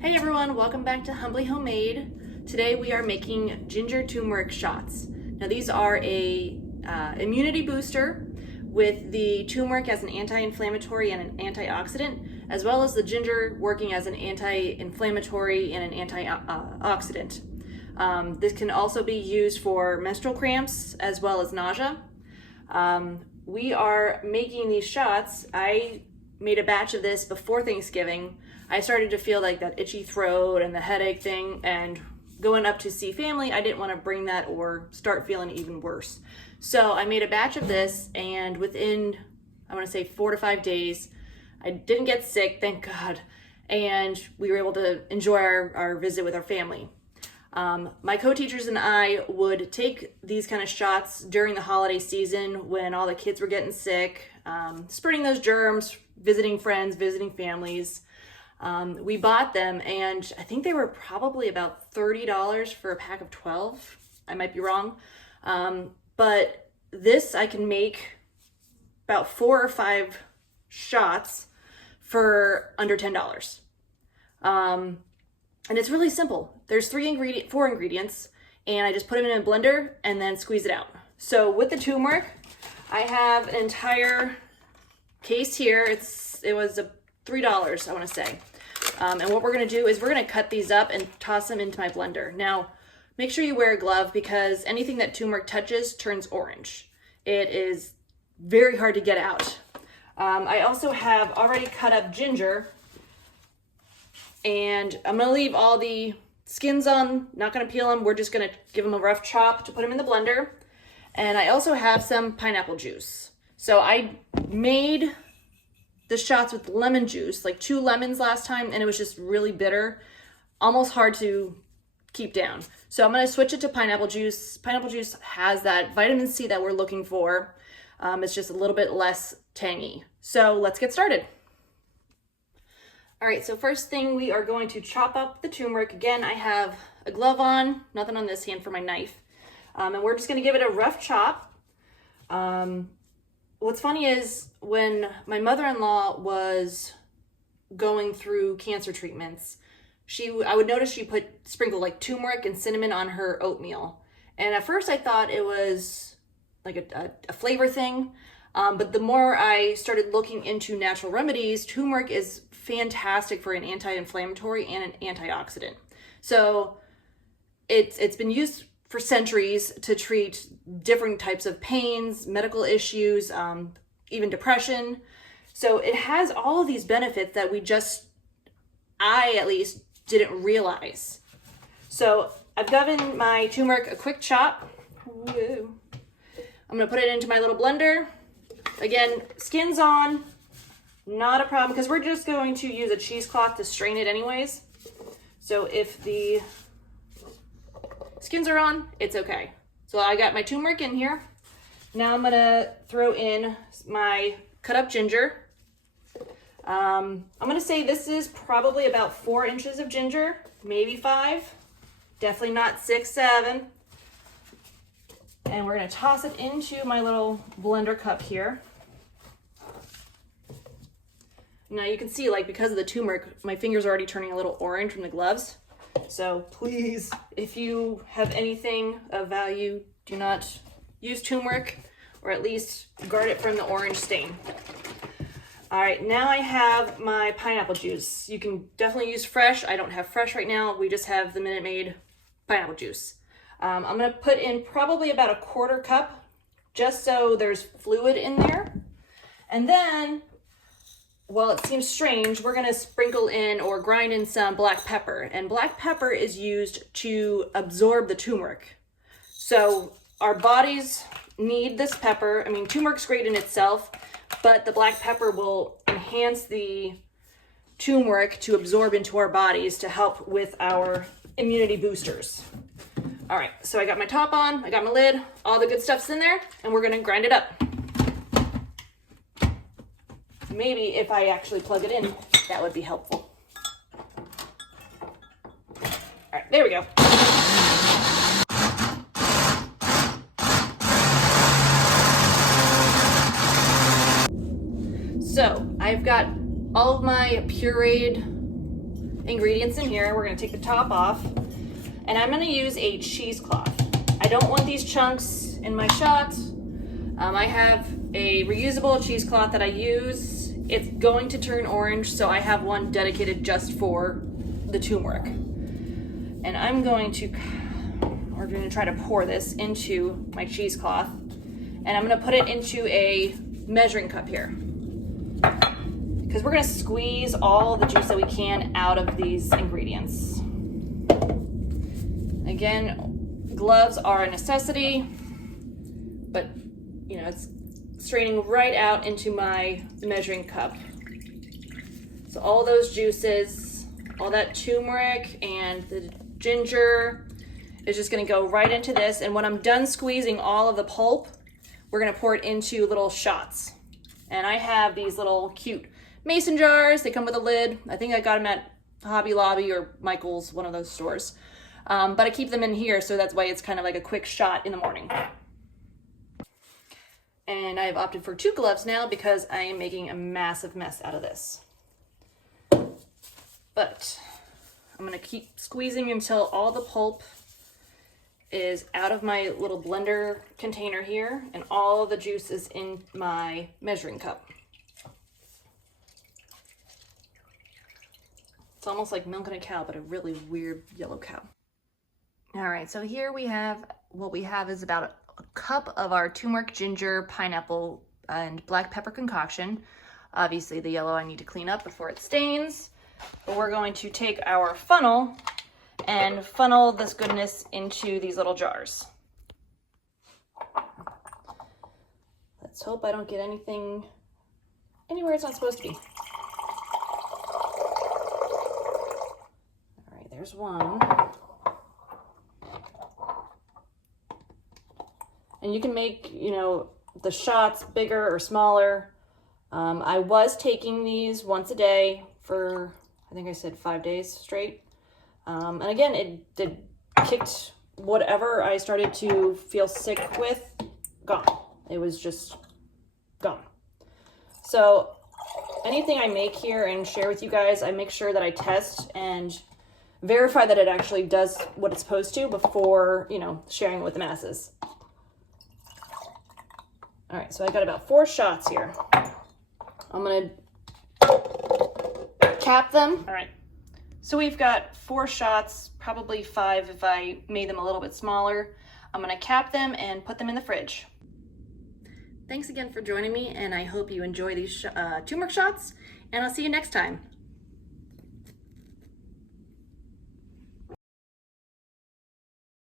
Hey everyone, welcome back to Humbly Homemade. Today we are making ginger turmeric shots. Now these are a immunity booster with the turmeric as an anti-inflammatory and an antioxidant, as well as the ginger working as an anti-inflammatory and an antioxidant. This can also be used for menstrual cramps as well as nausea. We are making these shots. I made a batch of this before Thanksgiving. I started to feel like that itchy throat and the headache thing, and going up to see family, I didn't want to bring that or start feeling even worse. So I made a batch of this, and within, I want to say 4 to 5 days, I didn't get sick, thank God, and we were able to enjoy our visit with our family. My co-teachers and I would take these kind of shots during the holiday season when all the kids were getting sick, spreading those germs, visiting friends, visiting families. We bought them, and I think they were probably about $30 for a pack of 12. I might be wrong. But this I can make about 4 or 5 shots for under $10. And it's really simple. There's 4 ingredients, and I just put them in a blender and then squeeze it out. So with the turmeric, I have an entire case here. It was $3, I want to say. And what we're going to do is we're going to cut these up and toss them into my blender. Now, make sure you wear a glove because anything that turmeric touches turns orange. It is very hard to get out. I also have already cut up ginger, and I'm going to leave all the skins on, not going to peel them. We're just going to give them a rough chop to put them in the blender. And I also have some pineapple juice. So I made the shots with lemon juice, like 2 lemons last time, and it was just really bitter, almost hard to keep down. So I'm gonna switch it to pineapple juice. Pineapple juice has that vitamin C that we're looking for. It's just a little bit less tangy. So let's get started. All right, so first thing, we are going to chop up the turmeric. Again, I have a glove on, nothing on this hand for my knife. And we're just gonna give it a rough chop. What's funny is when my mother-in-law was going through cancer treatments, I would notice she sprinkled like turmeric and cinnamon on her oatmeal. And at first I thought it was like a flavor thing. But the more I started looking into natural remedies, turmeric is fantastic for an anti-inflammatory and an antioxidant. So it's been used for centuries to treat different types of pains, medical issues, even depression. So it has all of these benefits that I at least didn't realize. So I've given my turmeric a quick chop. Whoa. I'm gonna put it into my little blender. Again, skin's on, not a problem, because we're just going to use a cheesecloth to strain it anyways. So if the skins are on, it's okay. So I got my turmeric in here. Now I'm gonna throw in my cut up ginger. I'm gonna say this is probably about 4 inches of ginger, maybe 5, definitely not 6, 7. And we're gonna toss it into my little blender cup here. Now you can see, like, because of the turmeric, my fingers are already turning a little orange from the gloves. So please, if you have anything of value, do not use turmeric, or at least guard it from the orange stain. All right, now I have my pineapple juice. You can definitely use fresh. I don't have fresh right now. We just have the Minute Maid pineapple juice. I'm gonna put in probably about a 1/4 cup, just so there's fluid in there. And then, well, it seems strange, we're gonna sprinkle in or grind in some black pepper. And black pepper is used to absorb the turmeric. So our bodies need this pepper. I mean, turmeric's great in itself, but the black pepper will enhance the turmeric to absorb into our bodies to help with our immunity boosters. All right, so I got my top on, I got my lid, all the good stuff's in there, and we're gonna grind it up. Maybe if I actually plug it in, that would be helpful. All right, there we go. So I've got all of my pureed ingredients in here. We're gonna take the top off, and I'm gonna use a cheesecloth. I don't want these chunks in my shot. I have a reusable cheesecloth that I use. It's going to turn orange, so I have one dedicated just for the turmeric. And we're going to try to pour this into my cheesecloth, and I'm going to put it into a measuring cup here, because we're going to squeeze all the juice that we can out of these ingredients. Again, gloves are a necessity, but it's straining right out into my measuring cup. So all those juices, all that turmeric and the ginger is just gonna go right into this. And when I'm done squeezing all of the pulp, we're gonna pour it into little shots. And I have these little cute mason jars. They come with a lid. I think I got them at Hobby Lobby or Michael's, one of those stores. But I keep them in here, so that's why it's kind of like a quick shot in the morning. And I've opted for 2 gloves now because I am making a massive mess out of this. But I'm gonna keep squeezing until all the pulp is out of my little blender container here and all the juice is in my measuring cup. It's almost like milking a cow, but a really weird yellow cow. All right, so here what we have is about a cup of our turmeric, ginger, pineapple, and black pepper concoction. Obviously the yellow I need to clean up before it stains, but we're going to take our funnel and funnel this goodness into these little jars. Let's hope I don't get anything anywhere it's not supposed to be. All right, there's one. And you can make, the shots bigger or smaller. I was taking these once a day for, I think I said 5 days straight. And again, it kicked whatever I started to feel sick with, gone. It was just gone. So anything I make here and share with you guys, I make sure that I test and verify that it actually does what it's supposed to before, sharing it with the masses. All right, so I got about 4 shots here. I'm gonna cap them. All right, so we've got 4 shots, probably 5 if I made them a little bit smaller. I'm gonna cap them and put them in the fridge. Thanks again for joining me, and I hope you enjoy these turmeric shots, and I'll see you next time.